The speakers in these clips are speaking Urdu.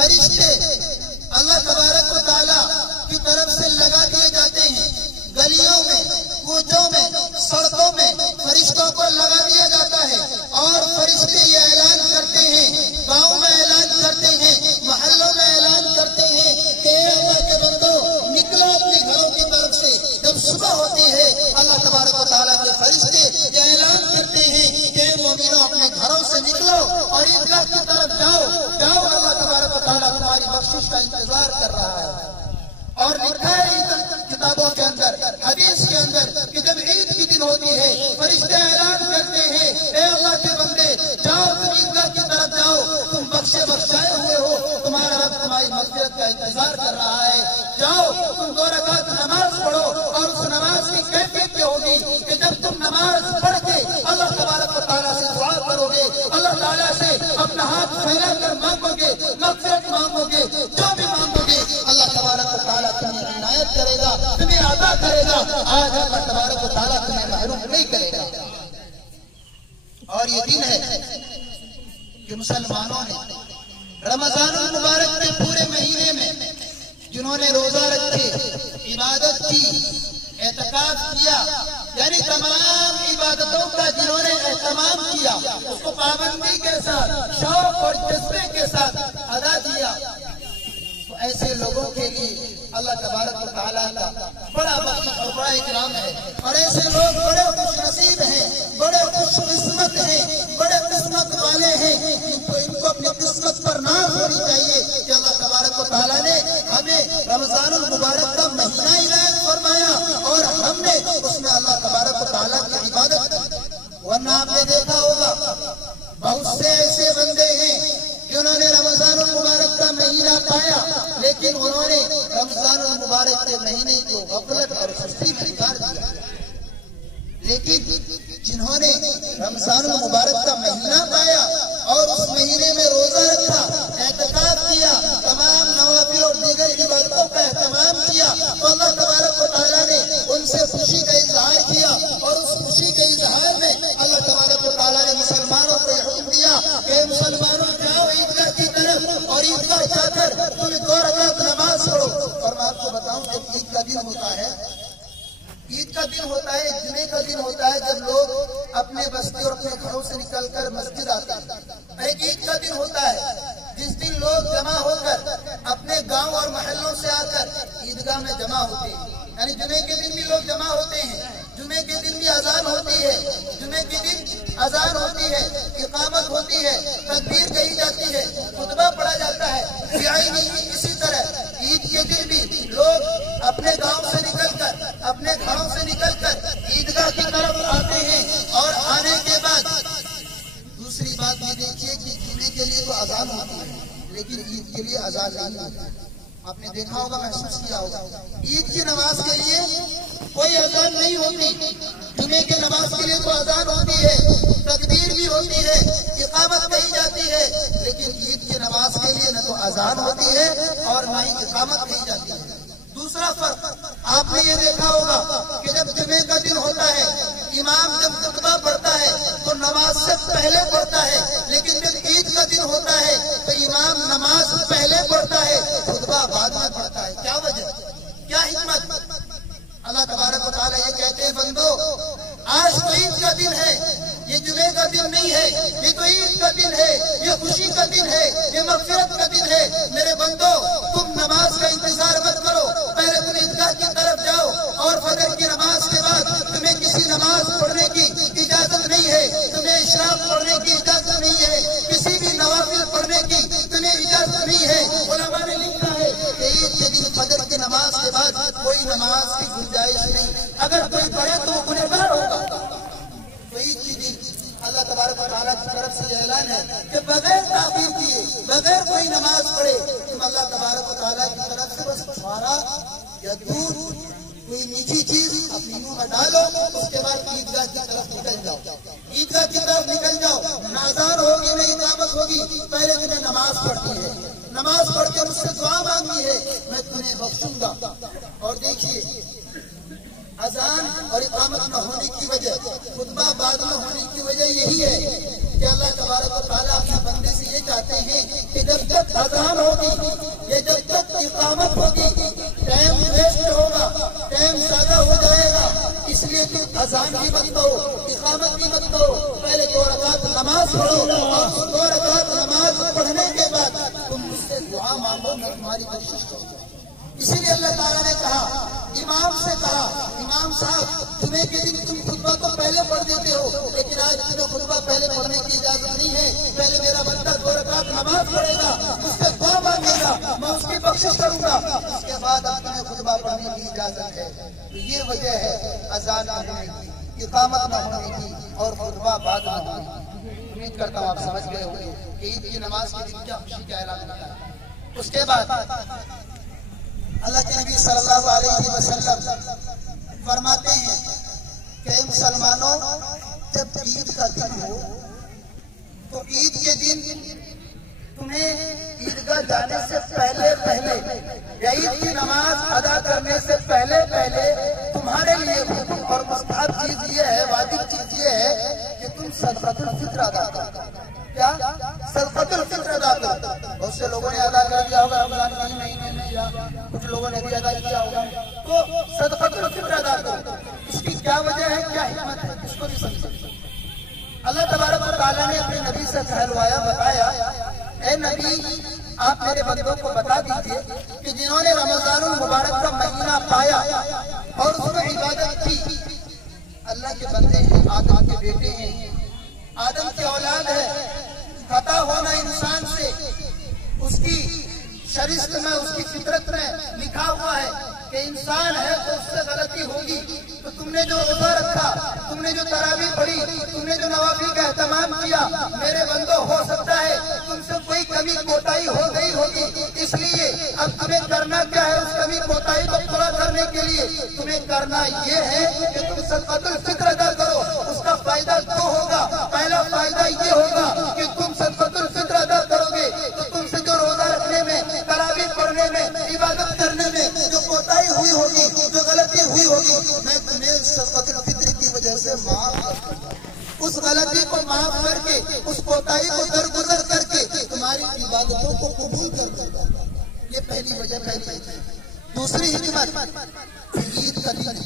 فرشتے اللہ تبارک و تعالیٰ کی طرف سے لگا دیے جاتے ہیں. گلیوں میں، کوچوں میں، سڑکوں میں فرشتوں کو لگا دیا جاتا ہے اور فرشتے یہ اعلان کرتے ہیں، گاؤں میں اعلان کرتے ہیں، محلوں میں اعلان کرتے ہیں کہ اللہ کے بندو نکلو اپنے گھروں کی طرف سے. جب صبح ہوتی ہے اللہ تبارک و تعالیٰ کے فرشتے یہ اعلان کرتے ہیں کہ مومنوں اپنے گھروں سے نکلو اور عیدگاہ کی طرف جاؤ. اللہ تبارک و تعالیٰ تمہاری بخشش کا انتظار کر رہا ہے. اور لکھا ہے کتابوں کے اندر، حدیث کے اندر کہ جب عید کی دن ہوتی ہے فرشتے اعلان کرتے ہیں اے اللہ کے بندے جاؤ، تم عیدگاہ کی طرف جاؤ، تم بخشے بخشائے ہوئے ہو، تمہارا رب تمہاری مغفرت کا انتظار کر رہا ہے. جاؤ تم 2 رکعت نماز پڑھو اور اس نماز کی کیفیت یہ ہوگی کہ جب تم نماز پڑھ کے اللہ تبارک و تعالیٰ سے دعا کرو گے، اللہ تعالیٰ سے اپنا ہاتھ پھیلا کر مانگو گے، مغفرت مانگو گے، جو بھی مانگو گے اللہ تبارک و تعالیٰ تمہیں عنایت کرے گا، تمہیں عطا کرے گا. آج اللہ تبارک و تعالیٰ تمہیں محروم نہیں کرے گا. اور یہ دن ہے کہ مسلمانوں نے رمضان المبارک کے پورے مہینے میں جنہوں نے روزہ رکھے، عبادت کی، اعتکاف کیا، یعنی تمام عبادتوں کا جنہوں نے اہتمام کیا، اس کو پابندی کے ساتھ، شوق اور جذبے کے ساتھ ادا کیا، تو ایسے لوگوں کے لیے اللہ تبارک و تعالیٰ کا بڑا بخش اور بڑا اکرام ہے. اور ایسے لوگ بڑے خوش نصیب ہیں، بڑے خوش قسمت ہیں، بڑے قسمت والے ہیں. ان کو اپنی قسمت پر ناز ہونی چاہیے کہ اللہ تبارک و تعالیٰ نے ہمیں رمضان المبارک کا مہینہ عنایت فرمایا اور ہم نے اس میں اللہ تبارک و تعالیٰ کی عبادت کی. ورنہ آپ نے دیکھا ہوگا بہت سے ایسے بندے ہیں جنہوں نے رمضان المبارک کا مہینہ پایا لیکن انہوں نے رمضان المبارک کے مہینے کو غفلت اور سستی میں گزار دیا. لیکن جنہوں نے رمضان المبارک کا مہینہ پایا اور اس مہینے میں روزہ رکھا، اعتکاف کیا، تمام نوافل اور دیگر عبادتوں کا اہتمام کیا، تو اللہ تبارک و تعالیٰ نے ان سے خوشی کا اظہار کیا. اور اس خوشی کے اظہار میں اللہ تبارک و تعالیٰ نے مسلمانوں کو حکم دیا کہ مسلمانوں جاؤ عیدگاہ کی طرف اور عیدگاہ جا کر تم 2 رکعت نماز پڑھو. اور میں آپ کو بتاؤں کہ عید کا دن ہوتا ہے، عید کا دن ہوتا ہے، جمعے کا دن ہوتا ہے جب لوگ اپنے بستی اور اپنے گھروں سے نکل کر مسجد آتے ہیں. ایک عید کا دن ہوتا ہے جس دن لوگ جمع ہو کر اپنے گاؤں اور محلوں سے آ کر عیدگاہ میں جمع ہوتے ہیں. یعنی جمعے کے دن بھی لوگ جمع ہوتے ہیں، جمعے کے دن بھی اذان ہوتی ہے، جمعے کے دن اذان ہوتی ہے، اقامت ہوتی ہے، تکبیر کہی جاتی ہے، خطبہ پڑھا جاتا ہے. اسی طرح عید کے دن بھی لوگ اپنے گاؤں سے نکل کر، اپنے گھروں سے نکل کر عیدگاہ کی طرف آتے ہیں. اور آنے کے بعد دوسری بات یہ دیکھیے کہ جمعے کے لیے تو اذان ہوتی ہے لیکن عید کے لیے اذان نہیں ہوتی. آپ نے دیکھا ہوگا، محسوس کیا ہوگا، عید کی نماز کے لیے کوئی اذان نہیں ہوتی. جمعے کی نماز کے لیے تو اذان ہوتی ہے، تکبیر بھی ہوتی ہے، اقامت کہی جاتی ہے، لیکن عید کی نماز کے لیے نہ تو اذان ہوتی ہے اور نہ ہی اقامت کہی جاتی ہے. دوسرا فرق آپ نے یہ دیکھا ہوگا کہ جب جمعے کا دن ہوتا ہے امام جب خطبہ پڑھتا ہے تو نماز سے پہلے پڑھتا ہے، لیکن جب عید کا دن ہوتا ہے تو امام نماز پہلے پڑھتا ہے، خطبہ بعد میں پڑھتا ہے. کیا وجہ، کیا حکمت؟ اللہ تبارک و تعالیٰ یہ کہتے ہیں بندو آج تو عید کا دن ہے، یہ جمعے کا دن نہیں ہے، یہ تو عید کا دن ہے، یہ خوشی کا دن ہے، یہ مغفرت کا دن ہے. میرے بندو تم نماز کا انتظار مت کرو، پہلے تم عیدگاہ کی طرف جاؤ اور فجر کی نماز کے بعد تمہیں کسی نماز پڑھنے کی اجازت نہیں ہے، تمہیں اشراق پڑھنے کی اجازت نہیں ہے، کسی بھی نوافل پڑھنے کی تمہیں اجازت نہیں ہے. علماء نے لکھا ہے کہ عید کے دن فجر کی نماز کے بعد کوئی نماز کی گنجائش نہیں. اگر کوئی پڑھے تو وہ گنہگار ہوگا. تو عید کے دن اللہ تبارک و تعالیٰ کی طرف سے یہ اعلان ہے کہ بغیر تاخیر کیے، بغیر کوئی نماز پڑھے تم اللہ تبارک و تعالیٰ کی طرف سے بس کھانا یا دودھ کوئی میٹھی چیز اپنی منہ میں ڈالو، اس کے بعد عیدگاہ کی طرف نکل جاؤ. عیدگاہ کی طرف نکل جاؤ، نہ اذان ہوگی نہ اقامت ہوگی، پہلے تمہیں نماز پڑھتی ہے، نماز پڑھ کے مجھ سے دعا مانگی ہے، میں تمہیں بخشوں گا. اور دیکھیے اذان اور اقامت نہ ہونے کی وجہ، خطبہ بعد میں ہونے کی وجہ یہی ہے کہ اللہ تبارک و تعالیٰ اپنے بندے سے یہ چاہتے ہیں کہ جب تک اذان ہوگی دعا مانگو میں تمہاری بخشش کروں گا۔ اسی لیے اللہ تعالیٰ نے کہا، امام سے کہا، امام صاحب جمعے کے دن تم خطبہ تو پہلے پڑھ دیتے ہو، لیکن آج تمہیں خطبہ پہلے پڑھنے کی اجازت نہیں ہے، پہلے میرا بندہ 2 رکعت نماز پڑھے گا، اس سے دعا مانگے گا، میں اس کی بخشش کروں گا، اس کے بعد اب تمہیں خطبہ پڑھنے کی اجازت ہے۔ یہ وجہ ہے اذان نہ ہونے کی، اقامت نہ ہونے کی اور خطبہ بعد نہ ہونے کی۔ امید کرتا ہوں آپ سمجھ گئے ہوں گے کہ عید کی نماز کے دن کیا خوشی کا اعلان ہوتا ہے۔ اس کے بعد اللہ کے نبی صلی اللہ علیہ وسلم فرماتے ہیں کہ مسلمانوں جب عید کا دن ہو تو عید کے دن تمہیں عیدگاہ جانے سے پہلے یا عید کی نماز ادا کرنے سے پہلے تمہارے لیے حکم اور مستحب چیز یہ ہے، واجب چیز یہ ہے کہ تم صدقۃ الفطر ادا کرو۔ کیا؟ صدقۃ الفطر ادا کرو۔ بہت سے لوگوں نے ادا کر دیا ہوگا رمضان کے مہینے میں، یا کچھ لوگوں نے بھی ادا کیا ہوگا، تو صدقۃ الفطر ادا کرو۔ اس کی کیا وجہ ہے، کیا حکمت ہے، اس کو بھی سمجھو۔ اللہ تبارک و تعالیٰ نے اپنے نبی سے کہلوایا، بتایا، اے نبی آپ میرے بندوں کو بتا دیجئے کہ جنہوں نے رمضان المبارک کا مہینہ پایا اور اس میں عبادت کی، اللہ کے بندے ہیں، آدم کے بیٹے ہیں، آدم کی اولاد ہے، خطا ہونا انسان سے اس کی شریعت میں، اس کی فطرت میں لکھا ہوا ہے کہ انسان ہے تو اس سے غلطی ہوگی۔ تو تم نے جو روزہ رکھا، تم نے جو تراویح پڑھی، تم نے جو نوافل کا اہتمام کیا، میرے بندوں ہو سکتا ہے تم سے کوئی کمی کوتاہی ہو گئی ہوگی، اس لیے اب تمہیں کرنا کیا ہے، اس کمی کوتاہی کو پورا کرنے کے لیے تمہیں کرنا یہ ہے کہ تم صدقۃ الفطر ادا کرو۔ اس کا فائدہ دو ہوگا، پہلا فائدہ یہ ہوگا کہ تم صدقۃ الفطر ادا کرو گے تو تم سے جو روزہ رکھنے میں، تراویح پڑھنے میں، عبادت کرنے میں جو کوتاہی ہوئی ہوگی، جو غلطی ہوئی ہوگی، میں تمہیں صدقۃ الفطر کی وجہ سے معاف کر دوں گا۔ اس غلطی کو معاف کر کے، اس کوتاہی کو درگزر کر کے تمہاری عبادتوں کو قبول کر دوں گا۔ یہ پہلی وجہ ہے۔ دوسری حکمت، عید کا دن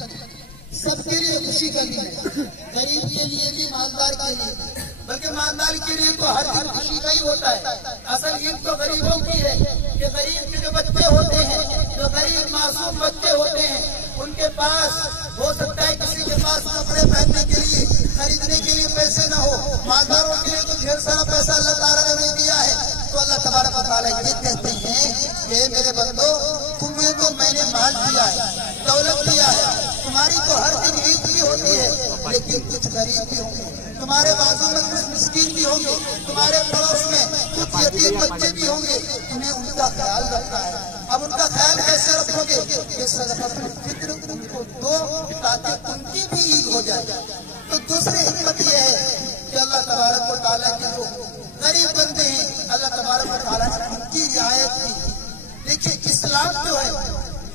سب کے لیے خوشی کا دن ہے، غریب کے لیے بھی، مالدار کے لیے بھی، بلکہ مالدار کے لیے تو ہر دن خوشی کا ہی ہوتا ہے۔ اصل عید تو غریبوں کی ہے کہ غریب کے جو بچے ہوتے ہیں، جو غریب معصوم بچے ہوتے ہیں، ان کے پاس ہو سکتا ہے کسی کے پاس کپڑے پہننے کے لیے، خریدنے کے لیے پیسے نہ ہو، مالداروں کے لیے تو ڈھیر سارا پیسہ اللہ تعالیٰ نے انہیں دیا ہے۔ تو اللہ تبارک و تعالیٰ یہ کہتے ہیں کہ میرے بندو، تمہیں تو میں نے مال دیا ہے، دولت دیا ہے، تمہاری تو ہر دن عید بھی ہوتی ہے، لیکن کچھ غریب بھی ہوں گے، تمہارے بازو میں کچھ مسکین بھی ہوں گے، تمہارے پڑوس میں کچھ یتیم بچے بھی ہوں گے، تمہیں ان کا خیال رکھنا ہے۔ اب ان کا خیال کیسے رکھو گے؟ کہ صدقۃ الفطر ان کو دو تاکہ ان کی بھی عید ہو جائے۔ تو دوسری حکمت یہ ہے کہ اللہ تبارک و تعالیٰ کے جو غریب بندے ہیں، اللہ تبارک و تعالیٰ نے ان کی رعایت کی۔ دیکھیے اسلام جو ہے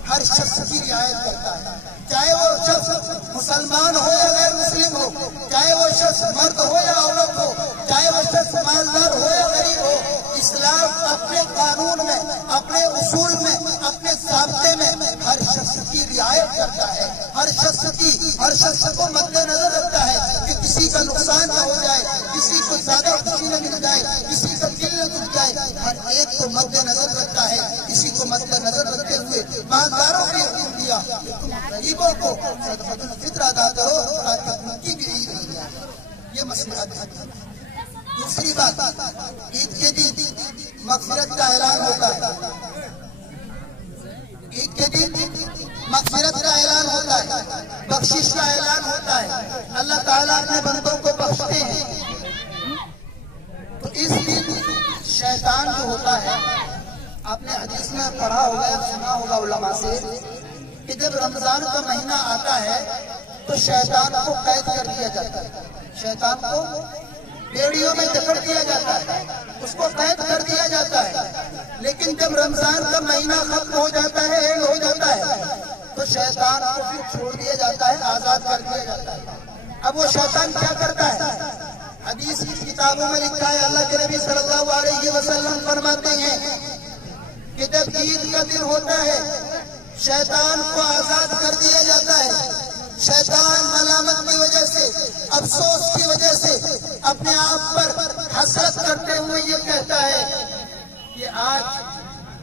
ہر شخص کی رعایت کرتا ہے، چاہے وہ شخص مسلمان ہو یا غیر مسلم ہو، چاہے وہ شخص مرد ہو یا عورت ہو، چاہے وہ شخص مالدار ہو یا غریب ہو، اسلام اپنے قانون میں، اپنے اصول میں، اپنے ضابطے میں ہر شخص کی رعایت کرتا ہے، ہر شخص کو مد نظر رکھتا ہے کہ کسی کا نقصان نہ ہو جائے، کسی کو زیادہ خوشی نہ مل جائے، کسی کا دل نہ دکھ جائے، ہر ایک کو مد نظر رکھتا ہے۔ اسی کو مد نظر رکھتے ہوئے مالداروں نے حکم دیا کہ تم غریبوں کو صدقۃ الفطر ادا کرو تاکہ ان کی بھی عید ہو جائے۔ یہ مصلحت ہے۔ دوسری بات، عید کے دن مغفرت کا اعلان ہوتا ہے، عید کے دن مغفرت کا اعلان ہوتا ہے، بخشش کا اعلان ہوتا ہے، اللہ تعالیٰ اپنے بندوں کو بخشتے ہیں۔ تو اس دن شیطان جو ہوتا ہے، آپ نے حدیث میں پڑھا ہوگا یا سنا ہوگا علماء سے کہ جب رمضان کا مہینہ آتا ہے تو شیطان کو قید کر دیا جاتا ہے، شیطان کو بیڑیوں میں جکڑ دیا جاتا ہے، اس کو قید کر دیا جاتا ہے۔ لیکن جب رمضان کا مہینہ ختم ہو جاتا ہے، اینڈ ہو جاتا ہے، تو شیطان کو پھر چھوڑ دیا جاتا ہے، آزاد کر دیا جاتا ہے۔ اب وہ شیطان کیا کرتا ہے؟ حدیث کی کتابوں میں لکھا ہے، اللہ کے نبی صلی اللہ علیہ وسلم فرماتے ہیں کہ جب عید کا دن ہوتا ہے شیطان کو آزاد کر دیا جاتا ہے۔ شیطان ملامت کی وجہ سے، افسوس کی وجہ سے اپنے آپ پر حسرت کرتے ہوئے یہ کہتا ہے کہ آج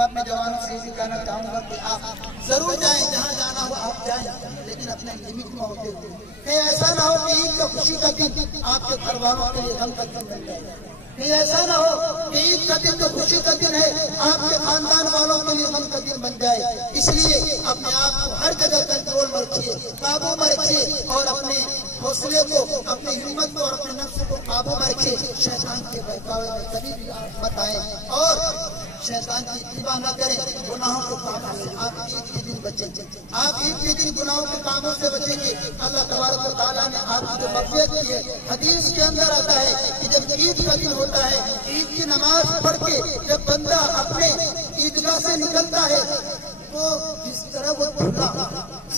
میں اپنے جوانوں سے یہ کہنا چاہوں گا کہ آپ ضرور جائیں، جہاں جانا ہو آپ جائیں، لیکن اپنے لمٹ میں ہوتے ہوئے کہیں ایسا نہ ہو کہ عید کا خوشی کا دن آپ کے گھر والوں کے لیے غم کا دن بن جائے، کہیں ایسا نہ ہو کہ عید کا دن جو خوشی کا دن ہے آپ کے خاندان والوں کے لیے غم کا دن بن جائے۔ اس لیے اپنے آپ کو ہر جگہ کنٹرول میں رکھیے، قابو میں رکھیے، اور اپنے حوصلے کو، اپنی ہمت کو اور اپنے نفس کو قابو میں رکھیے۔ شیطان کے بہکاوے میں کبھی بھی آپ مت آئیں اور شیطان کی اتباع نہ کریں، گناہوں کے کاموں سے آپ عید کے دن بچیں گے، آپ عید کے دن گناہوں کے کاموں سے بچیں گے۔ اللہ تبارک و تعالیٰ نے آپ کی جو مغفرت کی ہے، حدیث کے اندر آتا ہے کہ جب عید کا دن ہوتا ہے، عید کی نماز پڑھ کے جب بندہ اپنے عیدگاہ سے نکلتا ہے تو جس طرح وہ بندہ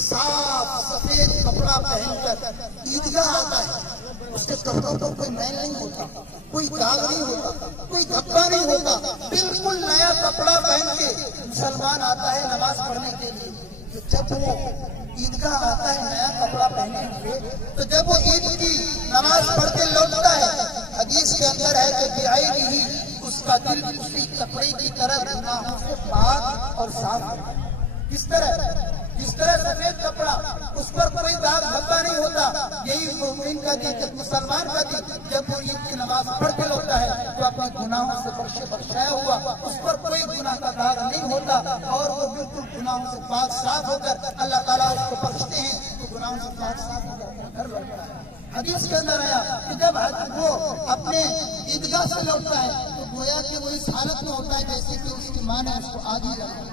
صاف سفید کپڑا پہن کر عیدگاہ آتا ہے، اس کے کپڑوں پر کوئی میل نہیں ہوتا، کوئی داغ نہیں ہوتا، کوئی دھبا نہیں ہوتا، بالکل نیا کپڑا پہن کے مسلمان آتا ہے نماز پڑھنے کے لیے۔ تو جب وہ عیدگاہ آتا ہے نیا کپڑا پہنے ہوئے، تو جب وہ عید کی نماز پڑھ کے لوٹتا ہے، حدیث کے اندر ہے کہ بیائی ہی اس کا دل اسی کپڑے کی طرح گناہوں سے پاک اور صاف ہے۔ جس طرح سفید کپڑا اس پر کوئی داغ دھبا نہیں ہوتا، یہی مومن کا دل، جب مسلمان کا دل جب وہ عید کی نماز پڑھ کے لوٹتا ہے تو اپنے گناہوں سے بخشایا ہوا، اس پر کوئی گناہ کا داغ نہیں ہوتا، اور وہ بالکل گناہوں سے پاک صاف ہو کر اللہ تعالیٰ اس کو بخشتے ہیں، تو گناہوں سے پاک صاف ہو کر گھر لوٹتا ہے۔ حدیث کے اندر آیا کہ جب وہ اپنے عیدگاہ سے لوٹتا ہے تو گویا کہ وہ اس حالت میں ہوتا ہے جیسے کہ اس کی ماں نے اس کو آگ ہی لگائی،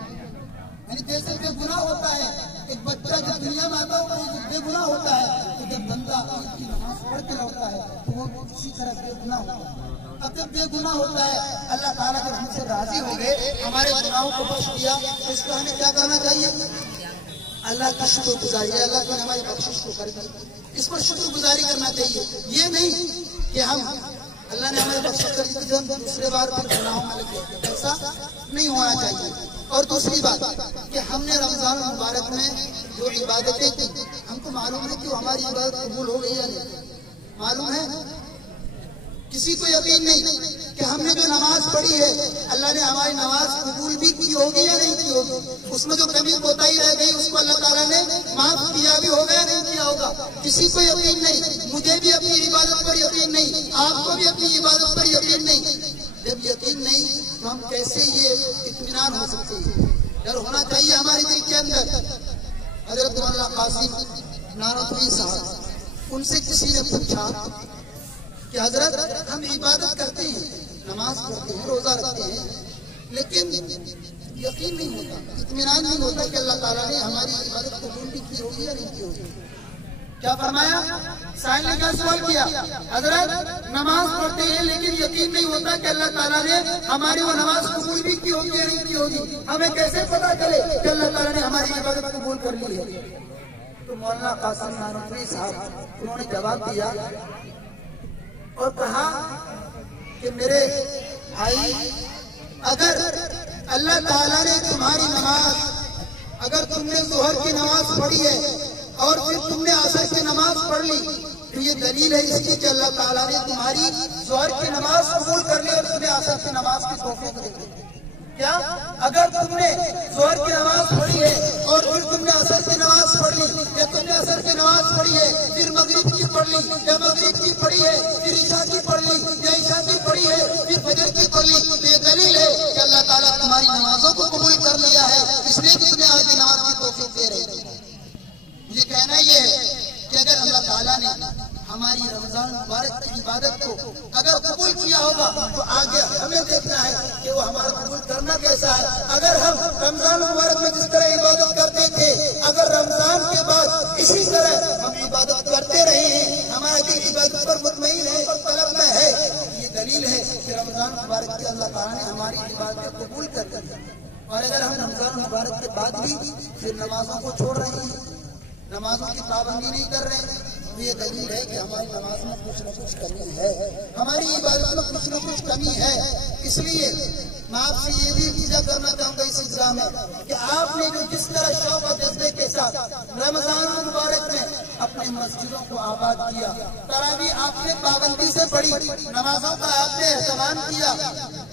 یعنی جیسے بے گناہ ہوتا ہے ایک بچہ جب دنیا میں آتا ہے وہ بے گناہ ہوتا ہے، تو جب بندہ عید کی نماز پڑھ کے لوٹتا ہے تو وہ اسی طرح بے گناہ ہوتا ہے۔ اب جب بے گناہ ہوتا ہے، اللہ تعالیٰ جب ہم سے راضی ہو گئے، ہمارے گناہوں کو بخش دیا، تو اس کو ہمیں کیا کرنا چاہیے؟ اللہ کی شکر گزاری، اللہ کی ہماری بخشش کو کر اس پر شکر گزاری کرنا چاہیے۔ یہ نہیں کہ ہم اللہ نے ہمیں بخشش کر دی ہم دوسرے بار پھر گناہوں میں لگ گئے، ایسا نہیں ہونا چاہیے۔ اور دوسری بات کہ ہم نے رمضان المبارک میں جو عبادتیں کی، ہم کو معلوم ہے کہ ہماری عبادت قبول ہو گئی یا نہیں؟ معلوم ہے؟ کسی کو یقین نہیں کہ ہم نے جو نماز پڑھی ہے اللہ نے ہماری نماز قبول بھی کی ہوگی یا نہیں کی ہوگی، اس میں جو کمی کوتاہی رہ گئی اس کو اللہ تعالیٰ نے معاف کیا بھی ہوگا یا نہیں کیا ہوگا، کسی کو یقین نہیں۔ مجھے بھی اپنی عبادت پر یقین نہیں، آپ کو بھی اپنی عبادت پر یقین نہیں۔ جب یقین نہیں تو ہم کیسے یہ اطمینان ہو سکتے ہیں؟ ڈر ہونا چاہیے ہمارے دل کے اندر۔ حضرت مولانا قاسم نانوتوی صاحب، ان سے کسی نے پوچھا کہ حضرت ہم عبادت کرتے ہیں، نماز پڑھتے ہیں، روزہ رکھتے ہیں، لیکن یقین نہیں ہوتا، اطمینان نہیں ہوتا کہ اللہ تعالیٰ نے ہماری عبادت قبول بھی کی ہوگی یا نہیں کی ہوگی۔ کیا فرمایا؟ سائل نے کیا سوال کیا؟ حضرت نماز پڑھتے ہیں لیکن یقین نہیں ہوتا کہ اللہ تعالیٰ نے ہماری وہ نماز قبول بھی کی ہوگی یا نہیں کی ہوگی، ہمیں کیسے پتا چلے کہ اللہ تعالیٰ نے ہماری عبادت قبول کر لی ہے؟ تو مولانا قاسم نانوتوی صاحب انہوں نے جواب دیا اور کہا کہ میرے بھائی، اگر اللہ تعالیٰ نے تمہاری نماز، اگر تم نے ظہر کی نماز پڑھی ہے اور پھر تم نے عصر کی نماز پڑھ لی، تو یہ دلیل ہے اس کی کہ اللہ تعالیٰ نے تمہاری ظہر کی نماز قبول کر لی اور تمہیں عصر کی نماز کی توفیق دے دی۔ کیا اگر تم نے ظہر کی نماز پڑھی ہے اور پھر تم نے عصر کی نماز پڑھ لی، یا تم نے عصر کی نماز پڑھی ہے پھر مغرب کی پڑھ لی، یا مغرب کی پڑھی ہے پھر عشاء کی پڑھ لی، یا عشاء کی پڑھی ہے پھر فجر کی پڑھ لی، تو یہ دلیل ہے کہ اللہ تعالیٰ تمہاری نمازوں کو قبول کر لیا ہے، اس لیے کہ تمہیں آگے نماز کی توفیق دے رہے ہیں۔ مجھے کہنا یہ ہے کہ اگر اللہ تعالیٰ نے ہماری رمضان مبارک کی عبادت کو اگر قبول کیا ہوگا تو آگے ہمیں دیکھنا ہے کہ وہ ہمارا قبول کرنا کیسا ہے۔ اگر ہم رمضان مبارک میں جس طرح عبادت کرتے تھے، اگر رمضان کے بعد اسی طرح ہم عبادت کرتے رہے ہیں، ہمارا دل عبادت پر مطمئن ہے اور طلب میں ہے، یہ دلیل ہے کہ رمضان مبارک کی اللہ تعالیٰ نے ہماری عبادت قبول کر دی۔ اور اگر ہم رمضان مبارک کے بعد بھی پھر نمازوں کو چھوڑ رہے ہیں، نمازوں کی پابندی نہیں کر رہے ہیں، تو یہ دلیل ہے کہ ہماری نماز میں کچھ نہ کچھ کمی ہے، ہماری عبادت میں کچھ نہ کچھ کمی ہے۔ اس لیے میں آپ سے یہ بھی التجا کرنا چاہوں گا اس سلسلہ میں کہ آپ نے جو جس طرح شوق و جذبے کے ساتھ رمضان مبارک میں اپنے مسجدوں کو آباد کیا، تراویح آپ نے پابندی سے پڑھی، نمازوں کا آپ نے اہتمام کیا،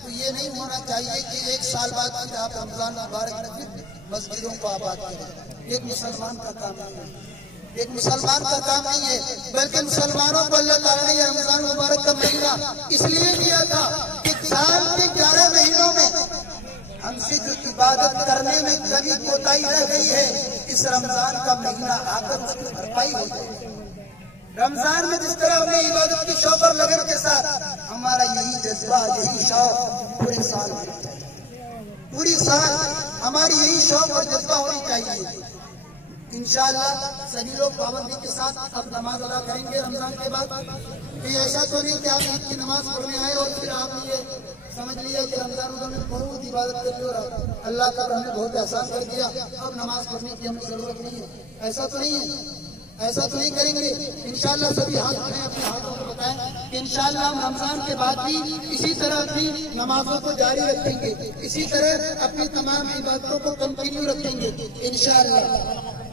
تو یہ نہیں ہونا چاہیے کہ ایک سال بعد پھر آپ رمضان مبارک میں پھر مسجدوں کو آباد کریں. ایک مسلمان کا کام نہیں ہے, ایک مسلمان کا کام نہیں ہے, بلکہ مسلمانوں کو اللہ تعالیٰ نے یہ رمضان مبارک کا مہینہ اس لیے دیا تھا کہ سال کے 11 مہینوں میں ہم سے جو عبادت کرنے میں کبھی کوتاہی رہ گئی ہے, اس رمضان کا مہینہ آ کر اس کی بھرپائی ہو جائے. رمضان میں جس طرح ہمیں عبادت کی شوق اور لگن کے ساتھ ہمارا یہی جذبہ, یہی شوق پورے سال ہونا چاہیے. پوری سال ہماری یہی شوق اور جذبہ ہونی چاہیے. انشاءاللہ سبھی لوگ پابندی کے ساتھ اب نماز ادا کریں گے رمضان کے بعد. کہ ایسا تو نہیں کہ آپ عید کی نماز پڑھنے آئے اور پھر آپ یہ سمجھ لیا کہ رمضان میں بہت عبادت کر لی اور اللہ تعالیٰ نے بہت احسان کر دیا, اب نماز پڑھنے کی ہمیں ضرورت نہیں ہے. ایسا تو نہیں ہے, ایسا تو نہیں کریں گے. انشاءاللہ سبھی ہاتھ اٹھائیں, اپنے ہاتھوں کو بتائیں کہ انشاءاللہ ہم رمضان کے بعد بھی اسی طرح اپنی نمازوں کو جاری رکھیں گے, اسی طرح اپنی تمام عبادتوں کو کنٹینیو رکھیں گے انشاءاللہ.